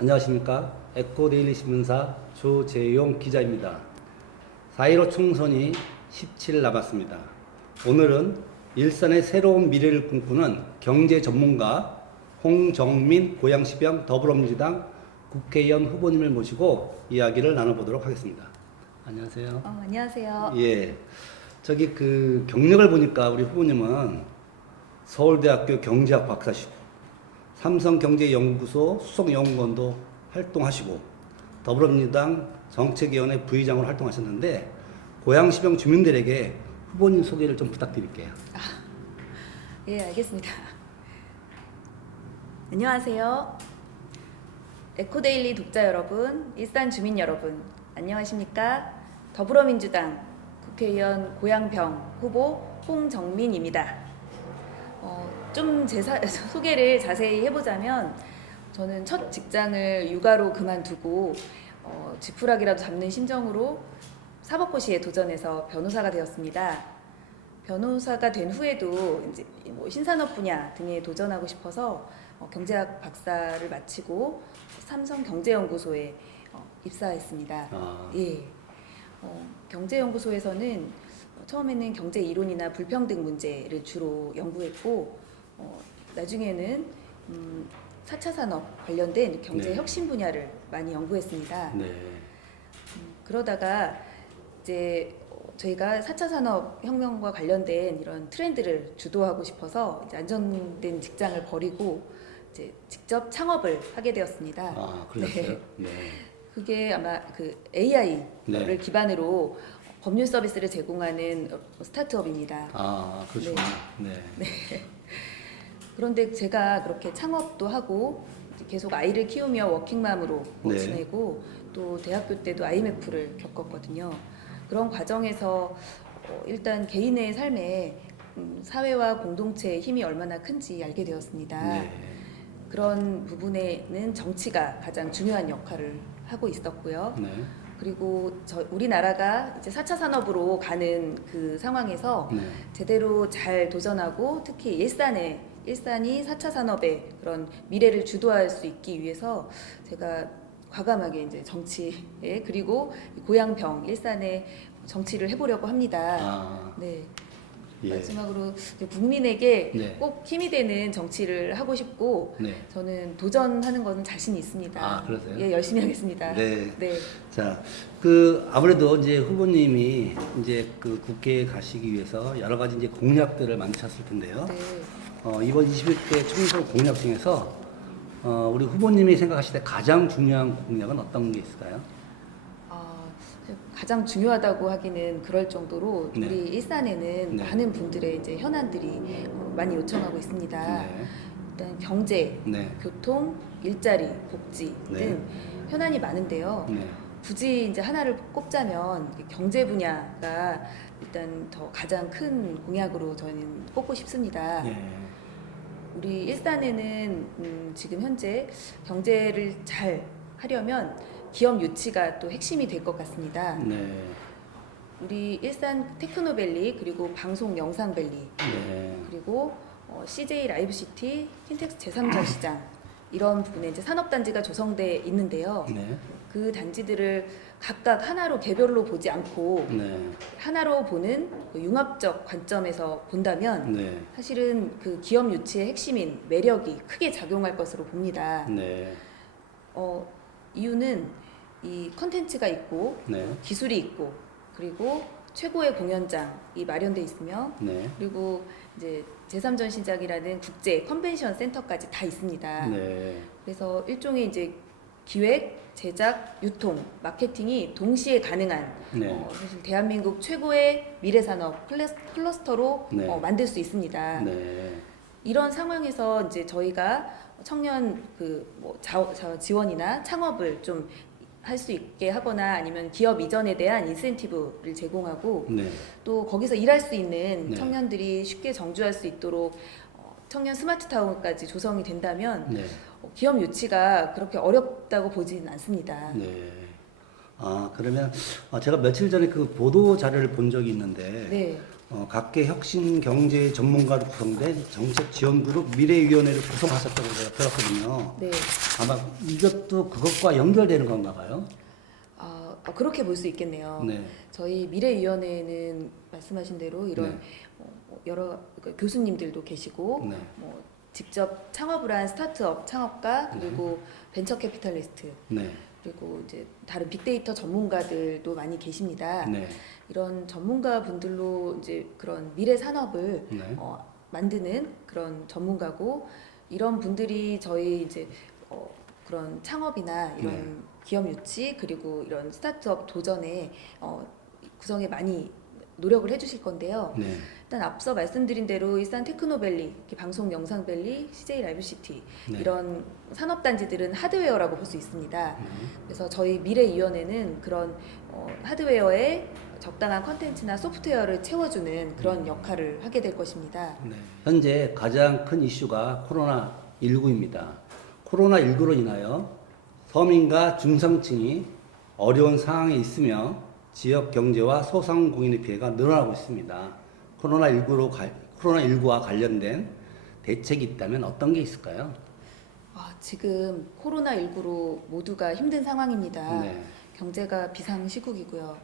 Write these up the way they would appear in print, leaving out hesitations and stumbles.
안녕하십니까. 에코데일리 신문사 조재용 기자입니다. 4.15 총선이 17일 남았습니다. 오늘은 일산의 새로운 미래를 꿈꾸는 경제 전문가 홍정민 고양시병 더불어민주당 국회의원 후보님을 모시고 이야기를 나눠보도록 하겠습니다. 안녕하세요. 안녕하세요. 예. 저기 경력을 보니까 우리 후보님은 서울대학교 경제학 박사시고 삼성경제연구소 수석연구원도 활동하시고 더불어민주당 정책위원회 부의장으로 활동하셨는데 고양시병 주민들에게 후보님 소개를 좀 부탁드릴게요. 예, 알겠습니다. 안녕하세요. 에코데일리 독자 여러분, 일산 주민 여러분, 안녕하십니까? 더불어민주당 국회의원 고양병 후보 홍정민입니다. 좀 제 소개를 자세히 해보자면 저는 첫 직장을 육아로 그만두고 지푸라기라도 잡는 심정으로 사법고시에 도전해서 변호사가 되었습니다. 변호사가 된 후에도 이제 신산업 분야 등에 도전하고 싶어서 경제학 박사를 마치고 삼성경제연구소에 입사했습니다. 예. 경제연구소에서는 처음에는 경제 이론이나 불평등 문제를 주로 연구했고 나중에는 4차 산업 관련된 경제 혁신 분야를 많이 연구했습니다. 네. 그러다가 이제 저희가 4차 산업 혁명과 관련된 이런 트렌드를 주도하고 싶어서 이제 안정된 직장을 버리고 이제 직접 창업을 하게 되었습니다. 그러셨어요? 네. 그게 아마 AI를 네. 기반으로 법률 서비스를 제공하는 스타트업입니다. 그렇죠. 네. 네. 그런데 제가 그렇게 창업도 하고 계속 아이를 키우며 워킹맘으로 지내고 또 대학교 때도 IMF를 겪었거든요. 그런 과정에서 일단 개인의 삶에 사회와 공동체의 힘이 얼마나 큰지 알게 되었습니다. 네. 그런 부분에는 정치가 가장 중요한 역할을 하고 있었고요. 네. 그리고 우리나라가 이제 4차 산업으로 가는 그 상황에서 제대로 잘 도전하고 특히 일산이 4차 산업의 그런 미래를 주도할 수 있기 위해서 제가 과감하게 이제 정치에 그리고 고양병 일산에 정치를 해보려고 합니다. 네. 예. 마지막으로 국민에게 꼭 힘이 되는 정치를 하고 싶고 저는 도전하는 것은 자신이 있습니다. 그러세요? 예, 열심히 하겠습니다. 네. 네. 자, 아무래도 이제 후보님이 이제 국회에 가시기 위해서 여러 가지 이제 공약들을 만드셨을 텐데요. 네. 이번 21대 총선 공약 중에서 우리 후보님이 생각하실 때 가장 중요한 공약은 어떤 게 있을까요? 가장 중요하다고 하기는 그럴 정도로 우리 일산에는 많은 분들의 이제 현안들이 많이 요청하고 있습니다. 일단 경제, 교통, 일자리, 복지 등 현안이 많은데요. 굳이 이제 하나를 꼽자면 경제 분야가 일단 더 가장 큰 공약으로 저는 꼽고 싶습니다. 우리 일산에는 지금 현재 경제를 잘 하려면 기업 유치가 또 핵심이 될 것 같습니다. 우리 일산 테크노밸리 그리고 방송 영상밸리 그리고 CJ 라이브시티, 킨텍스 제3자 시장 이런 부분에 이제 산업단지가 조성돼 있는데요. 그 단지들을 각각 하나로 개별로 보지 않고 하나로 보는 융합적 관점에서 본다면 사실은 그 기업 유치의 핵심인 매력이 크게 작용할 것으로 봅니다. 이유는 이 컨텐츠가 있고 기술이 있고 그리고 최고의 공연장이 마련돼 있으며 그리고 이제 제3전시장이라는 국제 컨벤션 센터까지 다 있습니다. 그래서 일종의 이제 기획, 제작, 유통, 마케팅이 동시에 가능한 사실 대한민국 최고의 미래산업 클러스터로 만들 수 있습니다. 이런 상황에서 이제 저희가 청년 지원이나 창업을 좀 할 수 있게 하거나 아니면 기업 이전에 대한 인센티브를 제공하고 또 거기서 일할 수 있는 청년들이 쉽게 정주할 수 있도록 청년 스마트타운까지 조성이 된다면 기업 유치가 그렇게 어렵다고 보지는 않습니다. 그러면 제가 며칠 전에 그 보도 자료를 본 적이 있는데 각계 혁신 경제 전문가로 구성된 정책 지원 그룹 미래위원회를 구성하셨다고 제가 들었거든요. 네. 아마 이것도 그것과 연결되는 건가 봐요. 그렇게 볼 수 있겠네요. 네. 저희 미래위원회는 말씀하신 대로 이런 네. 여러 교수님들도 계시고 네. 직접 창업을 한 스타트업 창업가 그리고 벤처 캐피탈리스트 네. 그리고 이제 다른 빅데이터 전문가들도 많이 계십니다. 네. 이런 전문가 분들로 이제 그런 미래 산업을 네. 만드는 그런 전문가고 이런 분들이 저희 이제 그런 창업이나 이런 네. 기업 유치 그리고 이런 스타트업 도전에 구성에 많이 노력을 해주실 건데요. 네. 일단 앞서 말씀드린 대로 일산 테크노밸리, 방송 영상밸리, CJ 라이브시티 네. 이런 산업단지들은 하드웨어라고 볼 수 있습니다. 네. 그래서 저희 미래위원회는 그런 하드웨어에 적당한 컨텐츠나 소프트웨어를 채워주는 그런 역할을 하게 될 것입니다. 네. 현재 가장 큰 이슈가 코로나19입니다. 코로나19로 인하여 서민과 중산층이 어려운 상황에 있으며 지역 경제와 소상공인의 피해가 늘어나고 있습니다. 코로나19와 관련된 대책이 있다면 어떤 게 있을까요? 지금 코로나19로 모두가 힘든 상황입니다. 네. 경제가 비상 시국이고요.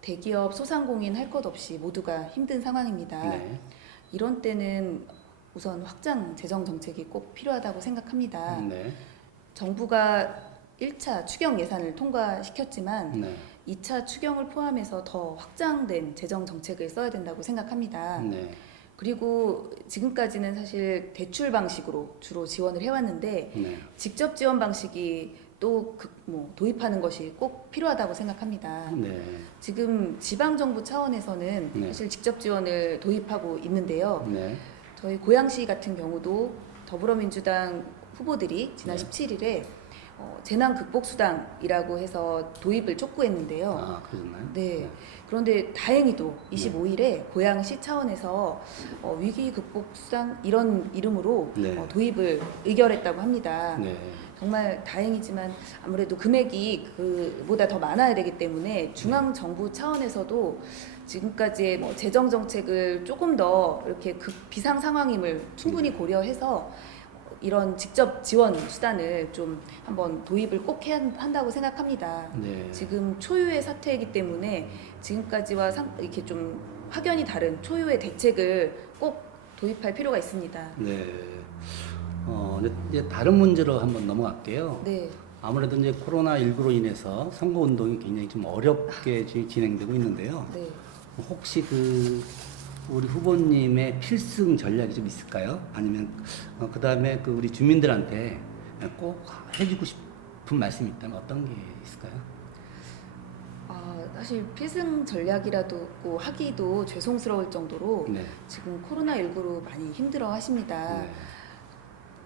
대기업, 소상공인 할 것 없이 모두가 힘든 상황입니다. 네. 이런 때는 우선 확장 재정 정책이 꼭 필요하다고 생각합니다. 네. 정부가 1차 추경 예산을 통과시켰지만 네. 2차 추경을 포함해서 더 확장된 재정 정책을 써야 된다고 생각합니다. 네. 그리고 지금까지는 사실 대출 방식으로 주로 지원을 해왔는데 네. 직접 지원 방식이 또 도입하는 것이 꼭 필요하다고 생각합니다. 네. 지금 지방정부 차원에서는 네. 사실 직접 지원을 도입하고 있는데요. 네. 저희 고양시 같은 경우도 더불어민주당 후보들이 지난 네. 17일에 재난 극복 수당이라고 해서 도입을 촉구했는데요. 그러나요? 네. 그런데 다행히도 25일에 고양시 차원에서 위기 극복 수당 이런 이름으로 네. 도입을 의결했다고 합니다. 네. 정말 다행이지만 아무래도 금액이 그보다 더 많아야 되기 때문에 중앙 정부 차원에서도 지금까지의 재정 정책을 조금 더 이렇게 비상 상황임을 충분히 고려해서 이런 직접 지원 수단을 좀 한번 도입을 꼭 해야 한다고 생각합니다. 네. 지금 초유의 사태이기 때문에 지금까지와 이렇게 좀 확연히 다른 초유의 대책을 꼭 도입할 필요가 있습니다. 네. 이제 다른 문제로 한번 넘어갈게요. 네. 아무래도 이제 코로나19로 인해서 선거 운동이 굉장히 좀 어렵게 진행되고 있는데요. 네. 혹시 우리 후보님의 필승 전략이 좀 있을까요? 아니면 그다음에 우리 주민들한테 꼭 해주고 싶은 말씀이 있다면 어떤 게 있을까요? 사실 필승 전략이라도 하기도 죄송스러울 정도로 네. 지금 코로나19로 많이 힘들어 하십니다. 네.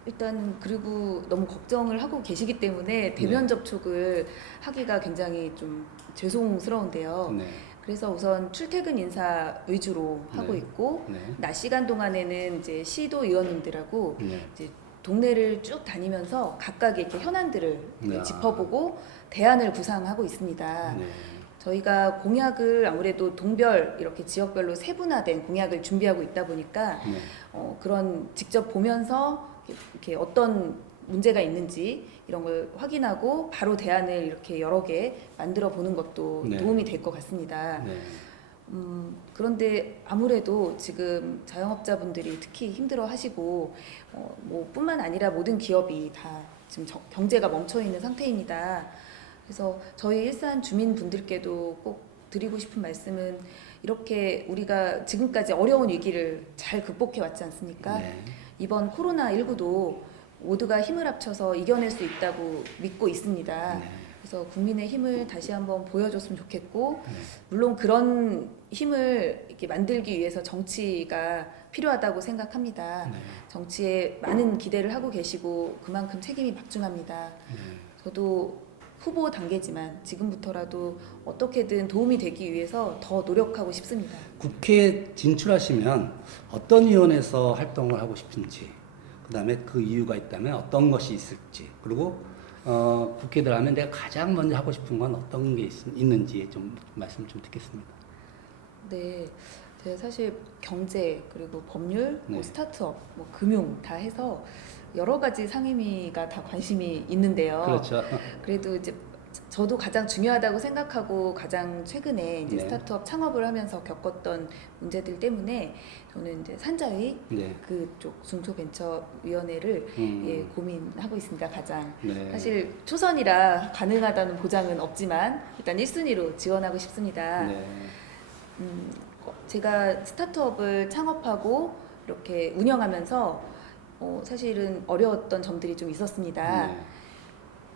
일단 그리고 너무 걱정을 하고 계시기 때문에 대면 네. 접촉을 하기가 굉장히 좀 죄송스러운데요. 네. 그래서 우선 출퇴근 인사 위주로 하고 네. 있고 네. 낮 시간 동안에는 이제 시도 의원님들하고 네. 이제 동네를 쭉 다니면서 각각의 이렇게 현안들을 네. 짚어보고 대안을 구상하고 있습니다. 네. 저희가 공약을 아무래도 동별 이렇게 지역별로 세분화된 공약을 준비하고 있다 보니까 네. 그런 직접 보면서 이렇게 어떤 문제가 있는지 이런 걸 확인하고 바로 대안을 이렇게 여러 개 만들어 보는 것도 네. 도움이 될 것 같습니다. 네. 그런데 아무래도 지금 자영업자분들이 특히 힘들어 하시고 뿐만 아니라 모든 기업이 다 지금 경제가 멈춰 있는 상태입니다. 그래서 저희 일산 주민분들께도 꼭 드리고 싶은 말씀은 이렇게 우리가 지금까지 어려운 위기를 잘 극복해 왔지 않습니까? 네. 이번 코로나19도 모두가 힘을 합쳐서 이겨낼 수 있다고 믿고 있습니다. 네. 그래서 국민의 힘을 다시 한번 보여줬으면 좋겠고, 네. 물론 그런 힘을 이렇게 만들기 위해서 정치가 필요하다고 생각합니다. 네. 정치에 많은 기대를 하고 계시고 그만큼 책임이 막중합니다. 네. 저도 후보 단계지만 지금부터라도 어떻게든 도움이 되기 위해서 더 노력하고 싶습니다. 국회에 진출하시면 어떤 위원회에서 활동을 하고 싶은지, 그다음에 그 이유가 있다면 어떤 것이 있을지, 그리고 국회에 들어가면 내가 가장 먼저 하고 싶은 건 어떤 게 있는지 좀 말씀 좀 듣겠습니다. 네, 제가 사실 경제 그리고 법률, 네. 뭐 스타트업, 뭐 금융 다 해서 여러 가지 상임위가 다 관심이 있는데요. 그렇죠. 그래도 이제 저도 가장 중요하다고 생각하고 가장 최근에 이제 네. 스타트업 창업을 하면서 겪었던 문제들 때문에 저는 이제 산자위 네. 그쪽 중소벤처위원회를 예, 고민하고 있습니다. 가장 네. 사실 초선이라 가능하다는 보장은 없지만 일단 1순위로 지원하고 싶습니다. 네. 제가 스타트업을 창업하고 이렇게 운영하면서 사실은 어려웠던 점들이 좀 있었습니다. 네.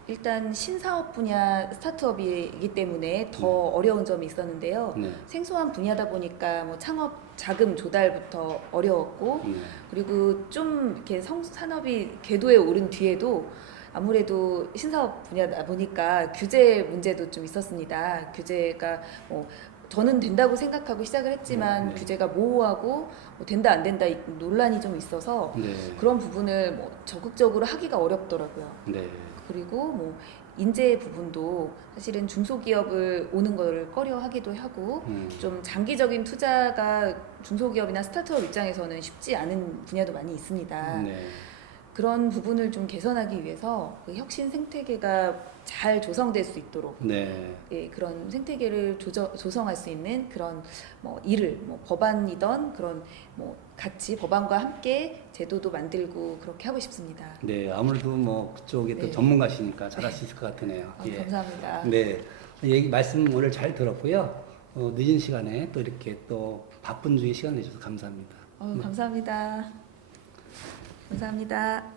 일단 신사업 분야 스타트업이기 때문에 더 어려운 점이 있었는데요. 네. 생소한 분야다 보니까 뭐 창업 자금 조달부터 어려웠고 네. 그리고 좀 이렇게 산업이 궤도에 오른 뒤에도 아무래도 신사업 분야다 보니까 규제 문제도 좀 있었습니다. 규제가 저는 된다고 생각하고 시작을 했지만 네. 규제가 모호하고 된다 안 된다 논란이 좀 있어서 네. 그런 부분을 적극적으로 하기가 어렵더라고요. 네. 그리고 뭐 인재 부분도 사실은 중소기업을 오는 거를 꺼려하기도 하고 좀 장기적인 투자가 중소기업이나 스타트업 입장에서는 쉽지 않은 분야도 많이 있습니다. 네. 그런 부분을 좀 개선하기 위해서 그 혁신 생태계가 잘 조성될 수 있도록 네. 예, 그런 생태계를 조성할 수 있는 그런 일을 법안이던 그런 같이 법안과 함께 제도도 만들고 그렇게 하고 싶습니다. 네, 아무래도 뭐 그쪽에 또 네. 전문가시니까 잘할 수 있을 것 같으네요. 예. 감사합니다. 네, 얘기 말씀 오늘 잘 들었고요. 늦은 시간에 또 이렇게 또 바쁜 중에 시간 내주셔서 감사합니다. 감사합니다. 감사합니다.